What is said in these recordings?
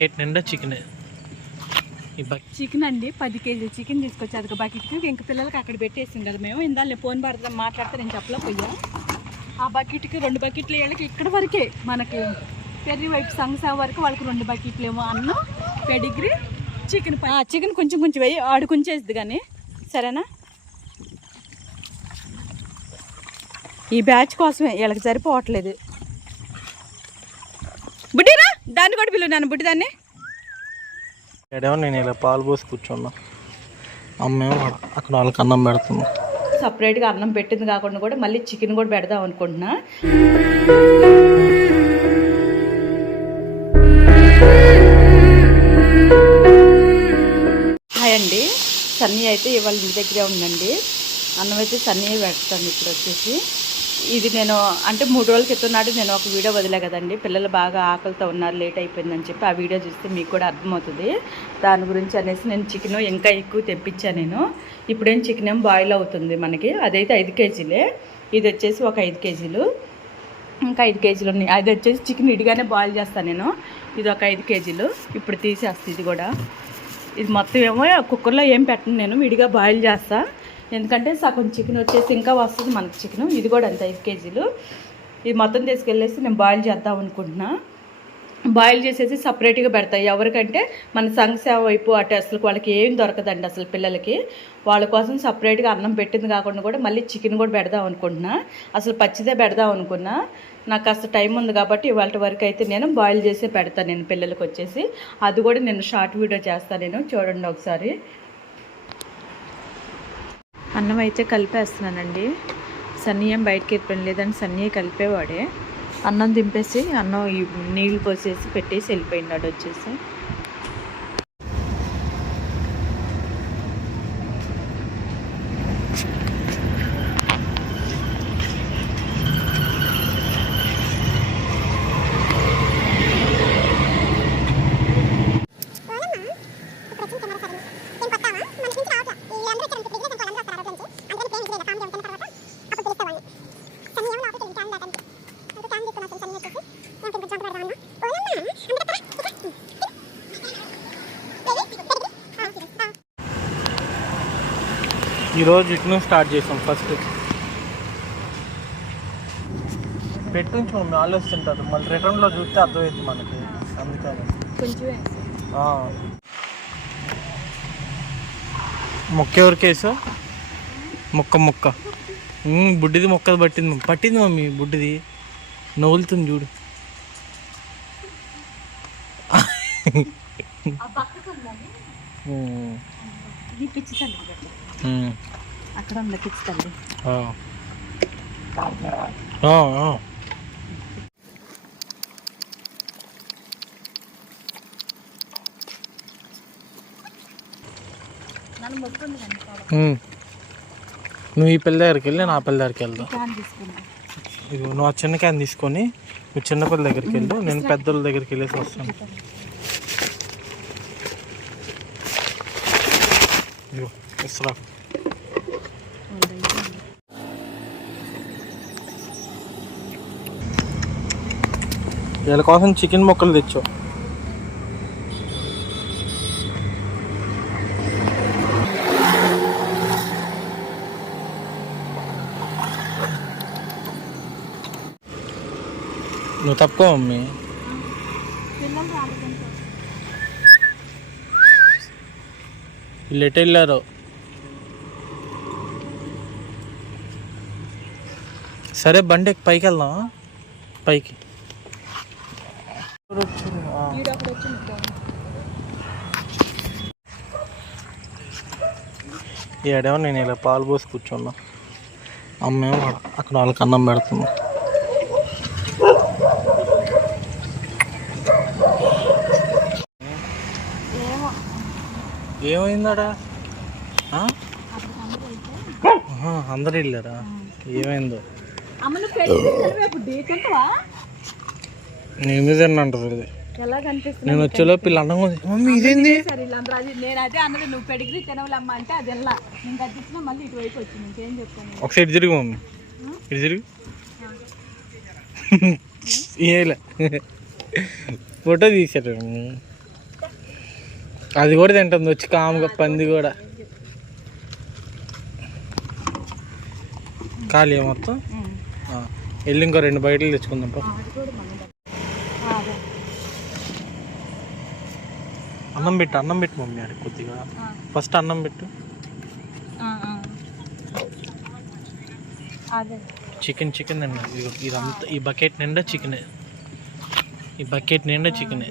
Bucket నిండా chicken chicken అండి పది కేజీలు చికెన్ తీసుకొచ్చారు. అదొక బకెట్కి ఇంక పిల్లలకి అక్కడ పెట్టేసింది కదా మేము. ఇందాలే ఫోన్ పడతాం మాట్లాడితే నేను చెప్పలే పోయా ఆ బకెట్కి రెండు బకెట్లు వీళ్ళకి ఇక్కడ వరకే మనకి పెర్రి వైపు సంగసా వరకు వాళ్ళకి రెండు బకెట్లు ఏమో అన్నం పెడిగ్రీ చికెన్ చికెన్ కొంచెం కొంచెం వేయి ఆడు కానీ సరేనా? ఈ బ్యాచ్ కోసమే వీళ్ళకి సరిపోవట్లేదు. దాన్ని కూడా పిలువు నన్ను బుడ్డి దాన్ని. ఏడేమో నేను ఇలా పాలు పోసి కూర్చున్నా. అమ్మేమో అక్కడ వాళ్ళకి అన్నం పెడుతుంది. సపరేట్గా అన్నం పెట్టింది కాకుండా కూడా మళ్ళీ చికెన్ కూడా పెడదాం అనుకుంటున్నా. హాయ్ అండి. సన్నీ అయితే ఇవాళ ఇంటి దగ్గరే ఉందండి. అన్నం అయితే సన్నీ పెడతాను ఇప్పుడు వచ్చేసి. ఇది నేను అంటే మూడు రోజుల క్రితం నాడు నేను ఒక వీడియో వదిలే కదండి. పిల్లలు బాగా ఆకలితో ఉన్నారు లేట్ అయిపోయిందని చెప్పి ఆ వీడియో చూస్తే మీకు కూడా అర్థమవుతుంది. దాని గురించి అనేసి నేను చికెన్ ఇంకా ఎక్కువ తెప్పించాను నేను. ఇప్పుడేం చికెన్ ఏం బాయిల్ అవుతుంది మనకి? అదైతే ఐదు కేజీలే. ఇది వచ్చేసి ఒక ఐదు కేజీలు. ఇంకా ఐదు కేజీలు ఉన్నాయి. అది వచ్చేసి చికెన్ ఇడిగానే బాయిల్ చేస్తాను నేను. ఇది ఒక ఐదు కేజీలు. ఇప్పుడు తీసేస్తాను ఇది కూడా. ఇది మొత్తం ఏమో కుక్కర్లో ఏం పెట్టను నేను. విడిగా బాయిల్ చేస్తాను ఎందుకంటే సగం చికెన్ వచ్చేసి ఇంకా వస్తుంది మనకి చికెన్. ఇది కూడా అంత ఐదు కేజీలు. ఇది మొత్తం తీసుకెళ్ళేసి నేను బాయిల్ చేద్దాం అనుకుంటున్నా. బాయిల్ చేసేసి సపరేట్గా పెడతాయి ఎవరికంటే మన సంఘసేవ వైపు అటు అసలు వాళ్ళకి ఏం దొరకదండి అసలు పిల్లలకి. వాళ్ళ కోసం సపరేట్గా అన్నం పెట్టింది కాకుండా కూడా మళ్ళీ చికెన్ కూడా పెడదాం అనుకుంటున్నా. అసలు పచ్చిదే పెడదాం అనుకున్నా. నాకు కాస్త టైం ఉంది కాబట్టి ఇవాళ వరకు అయితే నేను బాయిల్ చేసే పెడతాను నేను పిల్లలకి వచ్చేసి. అది కూడా నేను షార్ట్ వీడియో చేస్తాను నేను. చూడండి ఒకసారి. అన్నం అయితే కలిపేస్తున్నానండి. సన్నీయం బయటకి ఎత్తుపని లేదని సన్నీ కలిపేవాడే. అన్నం దింపేసి అన్నం నీళ్ళు పోసేసి పెట్టేసి వెళ్ళిపోయినాడు వచ్చేసి ఈరోజు ఇట్ను స్టార్ట్ చేసాం ఫస్ట్ పెట్టుంచి మమ్మీ ఆలోచిస్తుంటారు. మళ్ళీ రిటర్న్లో చూస్తే అర్థమవుతుంది మనకి. అందుకని. మొక్క ఎవరికి వేసా మొక్క మొక్క. బుడ్డిది మొక్క పట్టింది. పట్టింది మమ్మీ బుడ్డిది. నవ్వులుతుంది చూడు. అక్కడ. నువ్వు ఈ పిల్ల దగ్గరికి వెళ్ళి నా పిల్ల దగ్గరికి వెళ్దాం. ఇదిగో నువ్వు ఆ చిన్న క్యాన్ తీసుకొని నువ్వు చిన్న పిల్ల దగ్గరికి వెళ్ళు. నేను పెద్దోళ్ళ దగ్గరికి వెళ్ళేసి వస్తాను. ఇదిగో ఇస్రా వీళ్ళ కోసం చికెన్ ముక్కలు తెచ్చావు. నువ్వు తప్పుకో మమ్మీ. వీళ్ళు ఎటు వెళ్ళారు. సరే బండి పైకి వెళ్దాం పైకి. ఏడేమో నేను ఇలా పాలు పోసి కూర్చున్నా. అమ్మేమో అక్కడ వాళ్ళకి అన్నం పెడుతున్నా ఏమో ఏమైందాడా? అందరు వెళ్ళారా? ఏమైందో? నేను మీద అంటారు ఇది. నేను వచ్చేలో పిల్ల అన్నం ఉంది. మమ్మీ ఇదేంది? ఒక సైడ్ తిరుగు మమ్మీ. ఇటు తిరుగు. ఏలే. ఫోటో తీసారు మమ్మీ. అది కూడా తింటుంది వచ్చి కాముగా పంది కూడా. ఖాళీ మొత్తం? వెళ్ళి ఇంకో రెండు బయటలు తెచ్చుకుందాం పో. అన్నం పెట్టు అన్నం పెట్టు మమ్మీ అది కొద్దిగా. ఫస్ట్ అన్నం పెట్టు. చికెన్ చికెన్ అండి ఇదంతా ఈ బకెట్ నిండా చికెనే. ఈ బకెట్ నిండా చికెనే.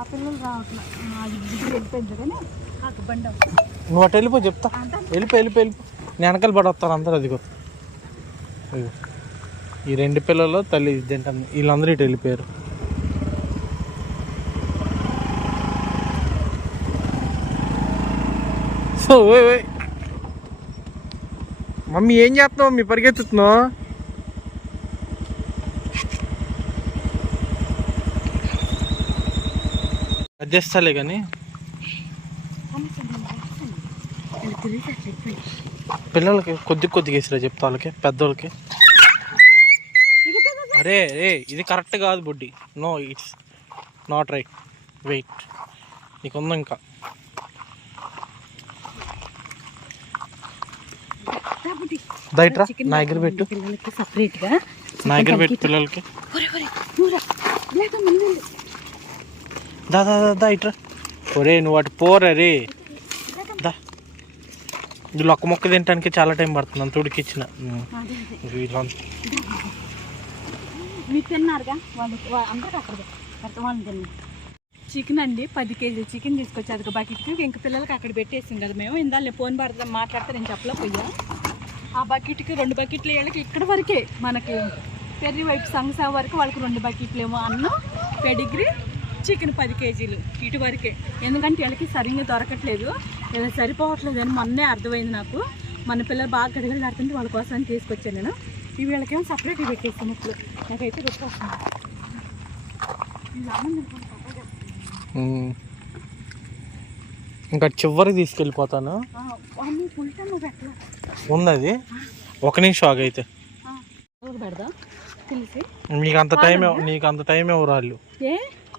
ఆ పిల్లలు రావట్లేదు అది గుడ్డు వెళ్ళిపోయింది కానీ నాకు బండి నువ్వు అటు వెళ్ళిపో చెప్తా. వెళ్ళిపో వెళ్ళిపో వెళ్ళిపో. నేను వెనకాల పడి వస్తాను అందరు అదిగో. ఈ రెండు పిల్లలు తల్లి తింటాను వీళ్ళందరూ ఇటు వెళ్ళిపోయారు. సో. మమ్మీ ఏం చేస్తున్నావు? మమ్మీ పరిగెత్తుతున్నావు? అధ్యస్తాలే కానీ. పిల్లలకి కొద్ది కొద్దిగా వేసిరా చెప్తా వాళ్ళకి పెద్దోళ్ళకి. అరే రే ఇది కరెక్ట్ కాదు బుడ్డి. No it's not right wait నీకు ఉంది ఇంకా దయట్రా నా దగ్గర పెట్టు. నా దగ్గర పెట్టు పిల్లలకి. దా దా దా, దా ఇట్రా. ఒరే నువ్వు అటు పోరా రే. దా. ఇది లొక్క మొక్క తినడానికి చాలా టైం పడుతుంది అంత ఉడికిచ్చిన. మీరు తిన్నారుగా? అక్కడ చికెన్ అండి పది కేజీలు చికెన్ తీసుకొచ్చి అది బకెట్కి ఇంక పిల్లలకి అక్కడ పెట్టేసాం కదా మేము. ఇందాక ఫోన్ పడతాం మాట్లాడితే నేను చెప్పలే పోయా ఆ బకెట్కి రెండు బకెట్లు వీళ్ళకి ఇక్కడ వరకే మనకి పెర్రి వైపు సంగసా వరకు వాళ్ళకి రెండు బకెట్లు ఏమో అన్నం పెడిగ్రీ చికెన్ పది కేజీలు ఇటు వరకే. ఎందుకంటే వీళ్ళకి సరిగ్గా దొరకట్లేదు. వీళ్ళకి సరిపోవట్లేదు అని మొన్నే అర్థమైంది నాకు. మన పిల్లలు బాగా గడగలు ఆడుతుంటే వాళ్ళ కోసం తీసుకొచ్చాను నేను. ఇవి వీళ్ళకేమో సపరేట్గా పెట్టేస్తాను ఇప్పుడు నాకైతే గుర్తొస్తుంది. ఇంకా చివరికి తీసుకెళ్ళిపోతాను. ఉంది అది ఒక నిమిషం ఆగైతే. నీకు అంత టైం నీకు అంత టైం ఎవరు వాళ్ళు? ఏ?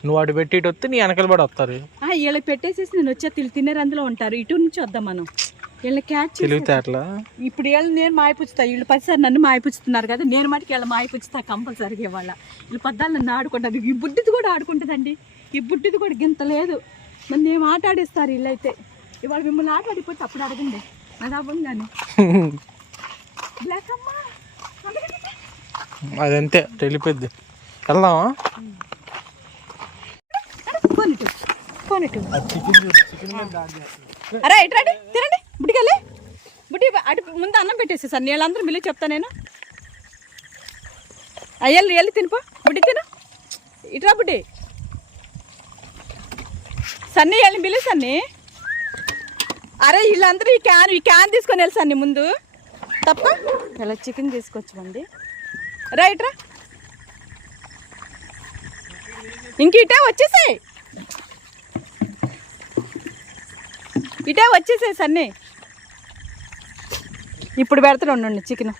నువ్వు అటు పెట్టి ఇటు వస్తే నీ వెనకాల పడి వస్తారు. ఆ, వీళ్ళకి పెట్టేసేసి నేను వచ్చే తిని తినే అందులో ఉంటారు. ఇటు నుంచి వద్దాం మనం. వీళ్ళని క్యాచ్ తెలివితే అట్లా? ఇప్పుడు వీళ్ళు నేను మాయపుచ్చుతా. వీళ్ళు పదిసారి నన్ను మాయపుచ్చుతున్నారు కదా నేను మటుకు వీళ్ళ మాయపుచ్చుతా కంపల్సరీగా ఇవాళ. వీళ్ళు పద్దాలు నన్ను ఆడుకుంటారు. ఈ బుడ్డిది కూడా ఆడుకుంటుందండి. ఈ బుడ్డిది కూడా గింత లేదు. నన్ను ఏం ఆట ఆడిస్తారు వీళ్ళైతే. ఇవాళ మిమ్మల్ని ఆట ఆడిపోతే అప్పుడు అడగండి. అది అవ్వం కానీ బ్లాక్ అమ్మా. అదంతే తెలిపోద్ది. వెళ్దామా? అరే ఇటు రండి తినండి బుడ్డికెళ్ళి. బుడ్డి అటు ముందు అన్నం పెట్టేసి సార్ నీళ్ళందరూ మిల్లి చెప్తా నేను. అయ్యల్లి వెళ్ళి తినిపో. బుడ్డి తిను. ఇటురా బుడ్డి. సన్నీ వెళ్ళి మిల్లి సన్నీ. అరే వీళ్ళందరూ ఈ క్యాన్ ఈ క్యాన్ తీసుకొని వెళ్ళి సన్నీ ముందు. తప్ప? ఇలా చికెన్ తీసుకొచ్చామండి రైట్ రా. ఇంక ఇటే వచ్చేసాయి. ఇటే వచ్చేసాయి సన్నీ. ఇప్పుడు పెడతాను ఉండండి చికెన్.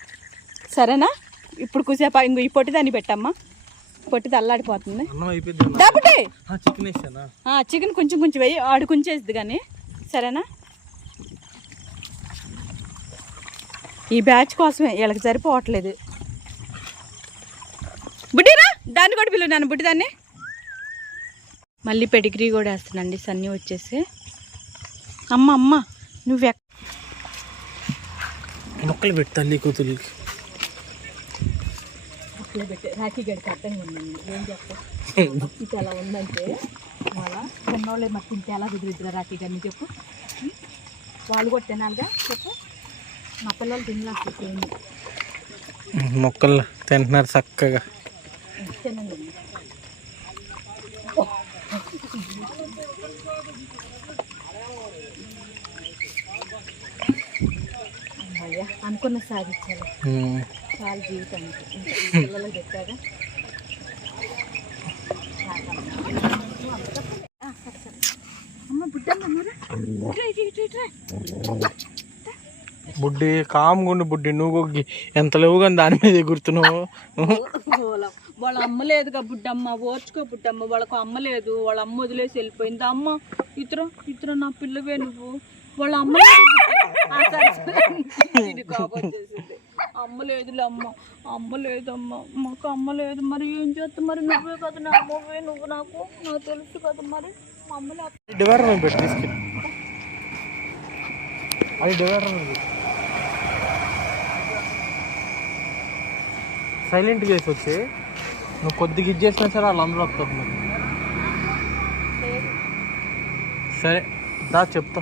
సరేనా? ఇప్పుడు కూసేపా ఇంకో ఈ పొట్టిదాన్ని పెట్టమ్మా. పొట్టిది అల్లాడిపోతుంది చికెన్ కొంచెం కొంచెం వెయ్యి ఆడు కొంచేస్తుంది కానీ. సరేనా? ఈ బ్యాచ్ కోసమే వీళ్ళకి సరిపోవట్లేదు. బుడ్డిరా? దాన్ని కూడా పిలువు నన్ను బుడ్డి దాన్ని. మళ్ళీ పెడిగ్రీ కూడా వేస్తానండి సన్నీ వచ్చేసి. అమ్మ అమ్మ నువ్వు మొక్కలు పెట్టు తల్లి కూతుర్లకి అట్లా పెట్టే. రాఖీ గడికి ఉందండి. ఏం చెప్తా ఇది ఎలా ఉందంటే మళ్ళా కొన్నోళ్ళే తింటే ఎలా కుదిరిద్దిరా రాఖీ గడిని చెప్పు? వాళ్ళు కూడా తినాలిగా? చెప్పు. మా పిల్లలు తినలేదు మొక్కలు తింటున్నారు చక్కగా. తినండి. అనుకున్న సాధించాలి. చాలా జీవితానికి ఈ పిల్లలకు చెప్పాగా? బుడ్డి కామ్గుండి బుడ్డి. నువ్వు ఎంత లేవు కానీ దాని మీద ఎగురుతున్నావు. వాళ్ళ వాళ్ళ అమ్మ లేదుగా బుడ్డమ్మ. ఓర్చుకో బుడ్డమ్మ. వాళ్ళకు అమ్మ లేదు. వాళ్ళ అమ్మ వదిలేసి వెళ్ళిపోయింది. అమ్మ ఇతర ఇతర నా పిల్లవే నువ్వు. వాళ్ళ అమ్మ అమ్మ లేదులే అమ్మ. అమ్మ లేదమ్మ మాకు అమ్మ లేదు. మరి ఏం చేస్తా మరి నువ్వే కదా నా అమ్మవే. నువ్వు నాకు నాకు తెలుసు కదా మరి. మా అమ్మ సైలెంట్గా వేసి వచ్చి నువ్వు కొద్దిగా ఇది చేసినా సరే వాళ్ళందరూ వస్తారు మరి. సరే దా చెప్తా.